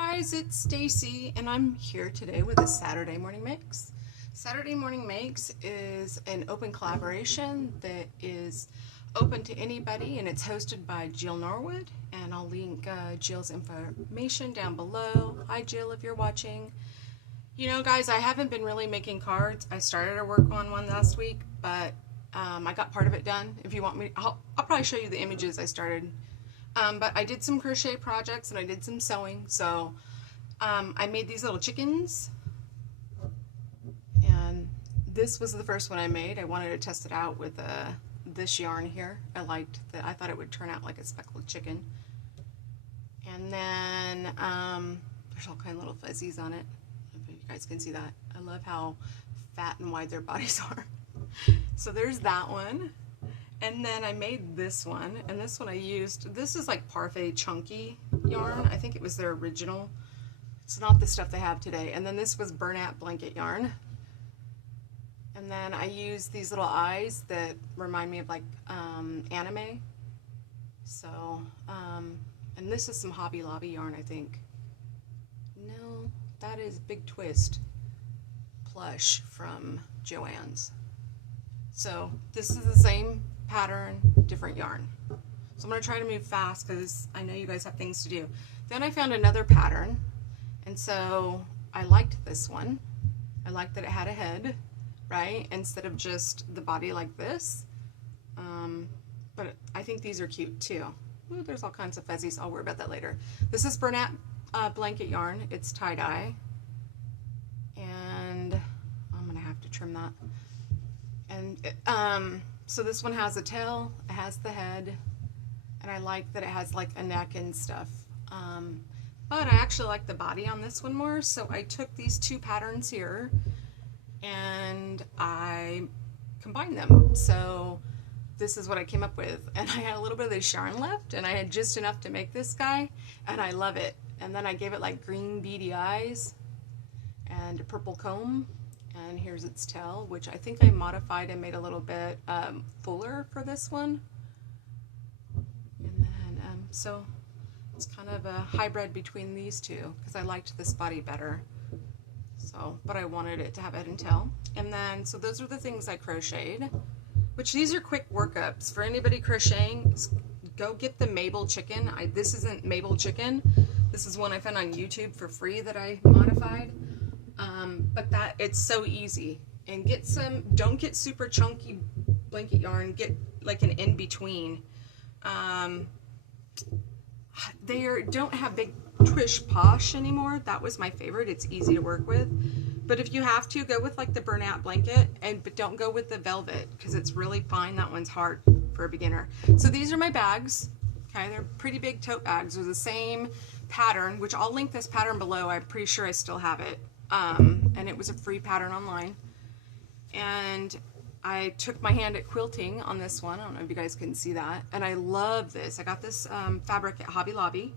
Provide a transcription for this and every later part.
Guys, it's Stacy and I'm here today with a Saturday Morning Mix. Saturday Morning Makes is an open collaboration that is open to anybody, and it's hosted by Jill Norwood, and I'll link Jill's information down below. Hi Jill, if you're watching. You know guys, I haven't been really making cards. I started to work on one last week, but I got part of it done. If you want me, I'll probably show you the images I started. But I did some crochet projects and I did some sewing, so I made these little chickens, and this was the first one I made. I wanted to test it out with this yarn here. I liked that. I thought it would turn out like a speckled chicken. And then there's all kind of little fuzzies on it. I don't know if you guys can see that. I love how fat and wide their bodies are. So there's that one. And then I made this one, and this one I used, this is like Parfait chunky yarn. I think it was their original. It's not the stuff they have today. And then this was Bernat blanket yarn. And then I used these little eyes that remind me of like anime. So, and this is some Hobby Lobby yarn, I think. No, that is Big Twist plush from Joann's. So this is the same pattern, different yarn. So I'm going to try to move fast because I know you guys have things to do. Then I found another pattern, and so I liked this one. I liked that it had a head, right, instead of just the body like this. But I think these are cute too. Ooh, there's all kinds of fuzzies. I'll worry about that later. This is Bernat blanket yarn. It's tie-dye, and I'm going to have to trim that. And so this one has a tail, it has the head, and I like that it has like a neck and stuff. But I actually like the body on this one more, so I took these two patterns here and I combined them. So this is what I came up with, and I had a little bit of this yarn left, and I had just enough to make this guy, and I love it. And then I gave it like green beady eyes and a purple comb. And here's its tail, which I think I modified and made a little bit fuller for this one. And then, so it's kind of a hybrid between these two because I liked this body better. So, but I wanted it to have head and tail. And then, so those are the things I crocheted, which these are quick workups. For anybody crocheting, go get the Mabel chicken. This isn't Mabel chicken. This is one I found on YouTube for free that I modified. But that it's so easy. And get some, don't get super chunky blanket yarn, get like an in-between. They don't have big Twish Posh anymore. That was my favorite. It's easy to work with. But if you have to, go with like the Bernat blanket, but don't go with the velvet because it's really fine. That one's hard for a beginner. So these are my bags. Okay, they're pretty big tote bags. They're the same pattern, which I'll link this pattern below. I'm pretty sure I still have it. And it was a free pattern online. And I took my hand at quilting on this one. I don't know if you guys can see that. And I love this. I got this fabric at Hobby Lobby.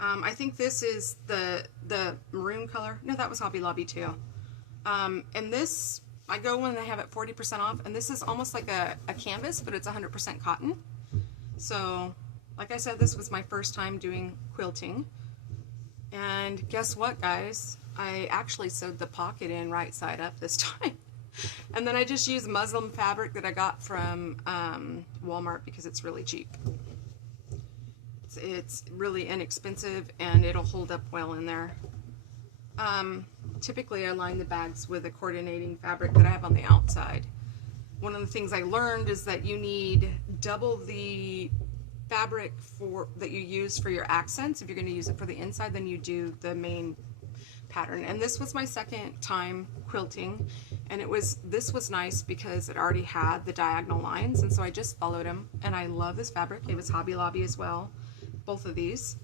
I think this is the maroon color. No, that was Hobby Lobby too. And this, I go when they have it 40% off. And this is almost like a canvas, but it's 100% cotton. So, like I said, this was my first time doing quilting. And guess what, guys? I actually sewed the pocket in right side up this time. And then I just used muslin fabric that I got from Walmart because it's really cheap. It's really inexpensive and it'll hold up well in there. Typically I line the bags with a coordinating fabric that I have on the outside. One of the things I learned is that you need double the fabric that you use for your accents. If you're going to use it for the inside, then you do the main pattern. And this was my second time quilting, and this was nice because it already had the diagonal lines, and so I just followed them. And I love this fabric. It was Hobby Lobby as well, both of these.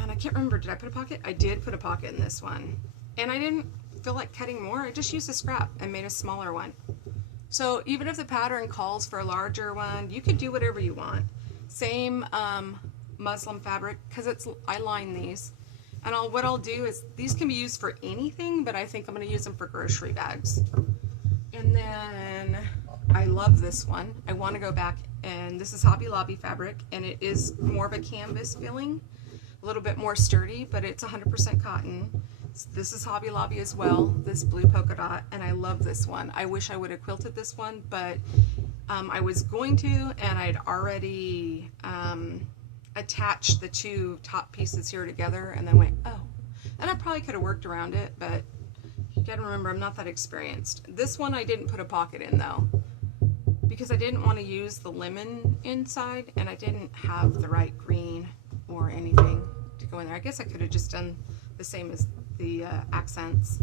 And I can't remember, did I put a pocket? I did put a pocket in this one, and I didn't feel like cutting more. I just used a scrap and made a smaller one. So even if the pattern calls for a larger one, you can do whatever you want. Same muslin fabric, because I line these. And what I'll do is, these can be used for anything, but I think I'm going to use them for grocery bags. And then I love this one. I want to go back, and this is Hobby Lobby fabric, and it is more of a canvas feeling. a little bit more sturdy, but it's 100% cotton. This is Hobby Lobby as well, this blue polka dot, and I love this one. I wish I would have quilted this one, but I was going to, and I'd already attached the two top pieces here together, and then went, oh. And I probably could have worked around it, but you gotta remember, I'm not that experienced. This one I didn't put a pocket in though, because I didn't want to use the lemon inside, and I didn't have the right green or anything to go in there. I guess I could have just done the same as the accents.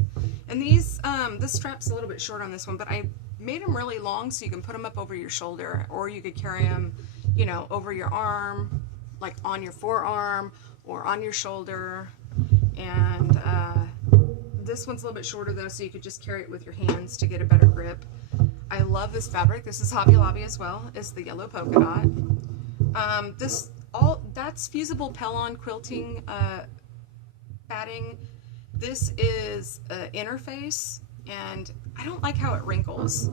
And these, this strap's a little bit short on this one, but I made them really long so you can put them up over your shoulder, or you could carry them, you know, over your arm, like on your forearm or on your shoulder. And this one's a little bit shorter though, so you could just carry it with your hands to get a better grip. I love this fabric. This is Hobby Lobby as well. It's the yellow polka dot. That's fusible Pellon quilting batting. This is interface, and I don't like how it wrinkles.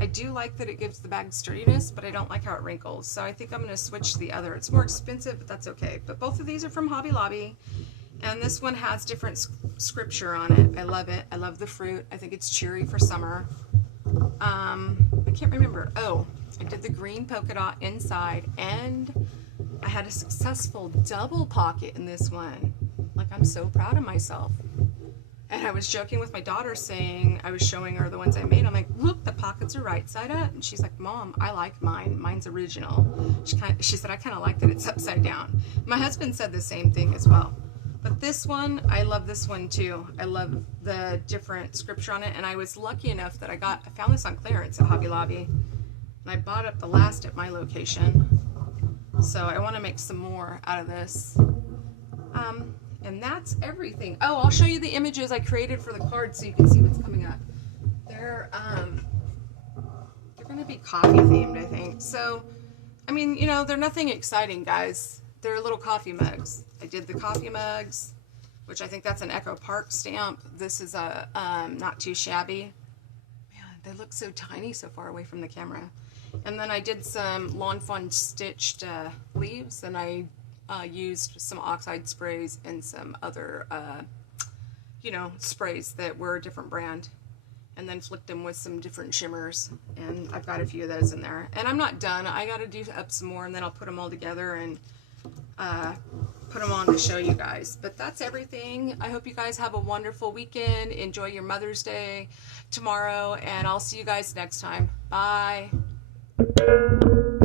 I do like that it gives the bag sturdiness, but I don't like how it wrinkles. So I think I'm going to switch to the other. It's more expensive, but that's okay. But both of these are from Hobby Lobby, and this one has different scripture on it. I love it. I love the fruit. I think it's cheery for summer. I can't remember. Oh, I did the green polka dot inside, and I had a successful double pocket in this one. Like, I'm so proud of myself. And I was joking with my daughter, saying, I was showing her the ones I made. I'm like, look, the pockets are right side up. And she's like, Mom, I like mine. Mine's original. She said, I kind of like that it's upside down. My husband said the same thing as well. But this one, I love this one too. I love the different scripture on it. And I was lucky enough that I found this on clearance at Hobby Lobby. And I bought up the last at my location. So I want to make some more out of this. And that's everything. Oh, I'll show you the images I created for the cards so you can see what's coming up. They're going to be coffee themed, I think. So, I mean, you know, they're nothing exciting, guys. They're little coffee mugs. I did the coffee mugs, which I think that's an Echo Park stamp. This is a not too shabby. Man, they look so tiny so far away from the camera. And then I did some Lawn Fawn stitched leaves, and I used some oxide sprays and some other, you know, sprays that were a different brand, and then flicked them with some different shimmers, and I've got a few of those in there. And I'm not done. I got to do up some more, and then I'll put them all together and put them on to show you guys. But that's everything. I hope you guys have a wonderful weekend. Enjoy your Mother's Day tomorrow, and I'll see you guys next time. Bye.